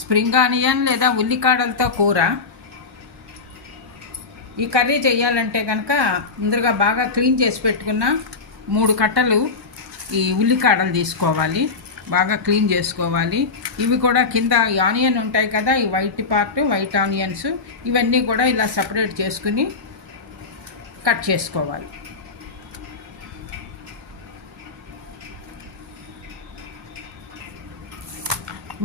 Spring onion లేదా ఉల్లికాడలతో కూర. ఈ కర్రీ చేయాలంటే కనుక ముందుగా బాగా క్లీన్ చేసి పెట్టుకున్న 3 కట్టలు ఈ ఉల్లికాడలు తీసుకోవాలి, బాగా క్లీన్ చేసుకోవాలి. ఇవి కూడా కింద ఈ ఆనియన్ ఉంటాయి కదా, ఈ వైట్ పార్ట్, వైట్ ఆనియన్స్, ఇవన్నీ కూడా ఇలా సపరేట్ చేసుకుని కట్ చేసుకోవాలి.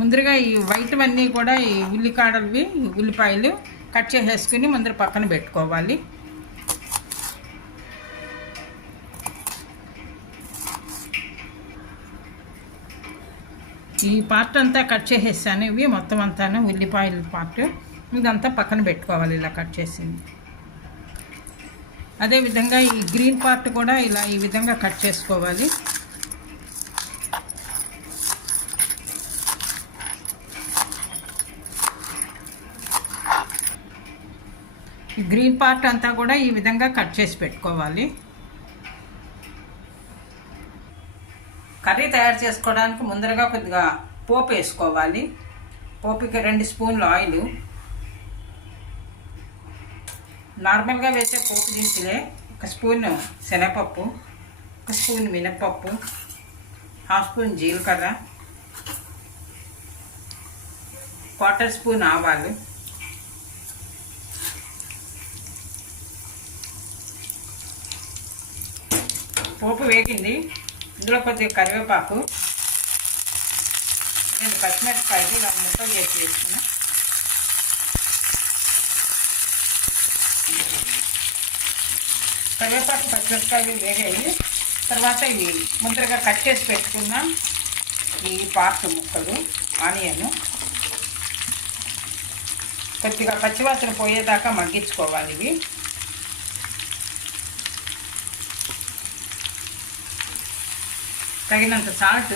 ముందుగా ఈ వైట్ అన్నీ కూడా ఈ ఉల్లికాడలవి ఉల్లిపాయలు కట్ చేసేసుకుని ముందర పక్కన పెట్టుకోవాలి. ఈ పార్ట్ అంతా కట్ చేసేసాను, ఇవి మొత్తం అంతాను ఉల్లిపాయల పార్ట్, ఇదంతా పక్కన పెట్టుకోవాలి ఇలా కట్ చేసింది. అదేవిధంగా ఈ గ్రీన్ పార్ట్ కూడా ఇలా ఈ విధంగా కట్ చేసుకోవాలి. ఈ గ్రీన్ పార్ట్ అంతా కూడా ఈ విధంగా కట్ చేసి పెట్టుకోవాలి. కర్రీ తయారు చేసుకోవడానికి ముందరగా కొద్దిగా పోపు వేసుకోవాలి. పోపుకి 2 స్పూన్లు ఆయిల్, నార్మల్గా వేసే పోపు దినుసులే 1 స్పూన్ శనగపప్పు, 1 స్పూన్ మినప్పప్పు, 1/2 స్పూన్ జీలకర్ర, 1/4 స్పూన్ ఆవాలు, పోపు వేగింది. ఇందులో కొద్దిగా కరివేపాకు, 2 పచ్చిమిరపకాయలు ఇలా ముక్కలు చేసి వేసుకున్నా. కరివేపాకు పచ్చిమిరపకాయలు వేగాయి. తర్వాత ఇవి ముందరగా కట్ చేసి పెట్టుకున్న ఈ పార్ట్ ముక్కలు ఆనియన్ కొద్దిగా పచ్చివాసన పోయేదాకా మగ్గించుకోవాలి. ఇవి తగినంత సాల్ట్,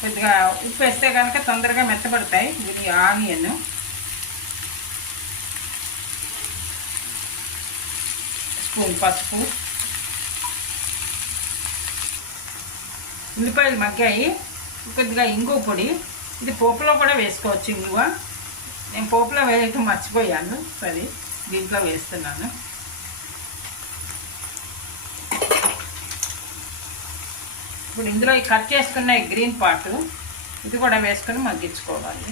కొద్దిగా ఉప్పు వేస్తే కనుక తొందరగా మెత్తబడతాయి ఇది ఆనియన్. స్పూన్ పసుపు, ఉల్లిపాయలు మగ్గాయి. కొద్దిగా ఇంగువ పొడి, ఇది పోపులో కూడా వేసుకోవచ్చు ఇంగువ. నేను పోపులో వేయటం మర్చిపోయాను, సరే దీంట్లో వేస్తున్నాను. ఇప్పుడు ఇందులో ఈ కట్ చేసుకున్న ఈ గ్రీన్ పార్ట్ ఇది కూడా వేసుకొని మగ్గించుకోవాలి.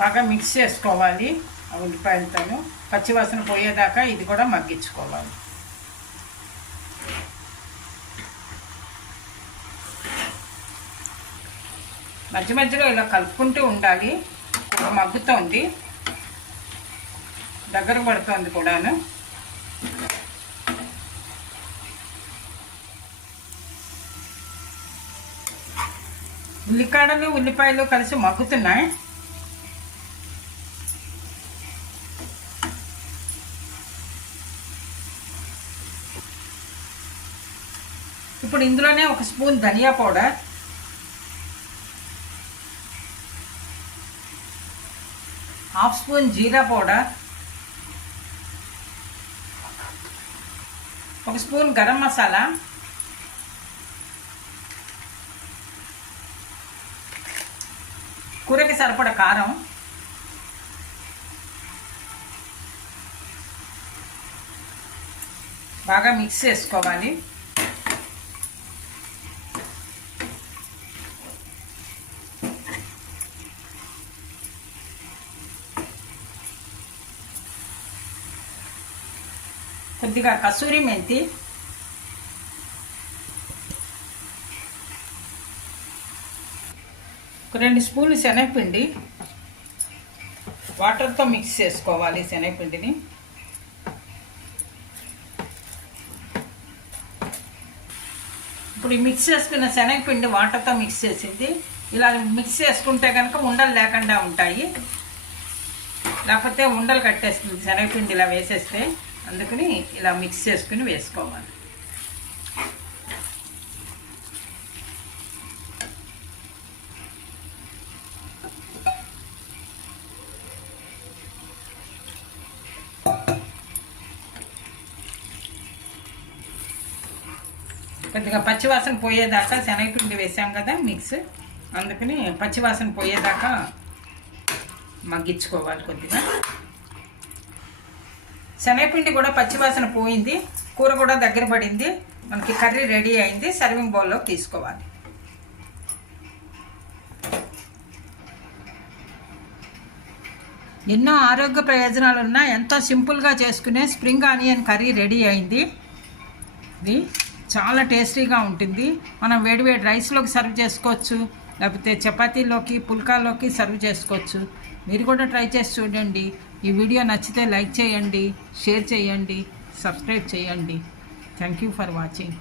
బాగా మిక్స్ చేసుకోవాలి. ఆ ఉల్లిపాయలతో పచ్చివాసన పోయేదాకా ఇది కూడా మగ్గించుకోవాలి. మధ్య మధ్యలో ఇలా కలుపుకుంటూ ఉండాలి. మగ్గుతోంది, దగ్గర పడుతోంది కూడాను. ఉల్లికాడలు ఉల్లిపాయలు కలిసి మగ్గుతున్నాయి. ఇప్పుడు ఇందులోనే 1 స్పూన్ ధనియా పౌడర్, 1/2 స్పూన్ జీరా పౌడర్, 1 స్పూన్ గరం మసాలా, కూరకి సరిపడ కారం, బాగా మిక్స్ చేసుకోవాలి. కొద్దిగా కసూరి మెంతి, ఒక 2 స్పూన్లు శనగపిండి, వాటర్తో మిక్స్ చేసుకోవాలి శనగపిండిని. ఇప్పుడు ఈ మిక్స్ చేసుకున్న శనగపిండి వాటర్తో మిక్స్ చేసింది ఇలా మిక్స్ చేసుకుంటే కనుక ఉండలు లేకుండా ఉంటాయి, లేకపోతే ఉండలు కట్టేస్తుంది శనగపిండి ఇలా వేసేస్తే. అందుకని ఇలా మిక్స్ చేసుకుని వేసుకోవాలి. కొద్దిగా పచ్చివాసన పోయేదాకా శనగపిండి వేసాం కదా మిక్స్, అందుకని పచ్చివాసన పోయేదాకా మగ్గించుకోవాలి కొద్దిగా. శనగపిండి కూడా పచ్చివాసన పోయింది, కూర కూడా దగ్గర పడింది, మనకి కర్రీ రెడీ అయింది. సర్వింగ్ బౌల్లో తీసుకోవాలి. ఎన్నో ఆరోగ్య ప్రయోజనాలు ఉన్న ఎంతో సింపుల్గా చేసుకునే స్ప్రింగ్ ఆనియన్ కర్రీ రెడీ అయింది. ఇది చాలా టేస్టీగా ఉంటుంది. మనం వేడివేడి రైస్లోకి సర్వ్ చేసుకోవచ్చు, లేకపోతే చపాతీలోకి పుల్కాలోకి సర్వ్ చేసుకోవచ్చు. మీరు కూడా ట్రై చేసి చూడండి. ఈ వీడియో నచ్చితే లైక్ చేయండి, షేర్ చేయండి, సబ్స్క్రైబ్ చేయండి. Thank you for watching.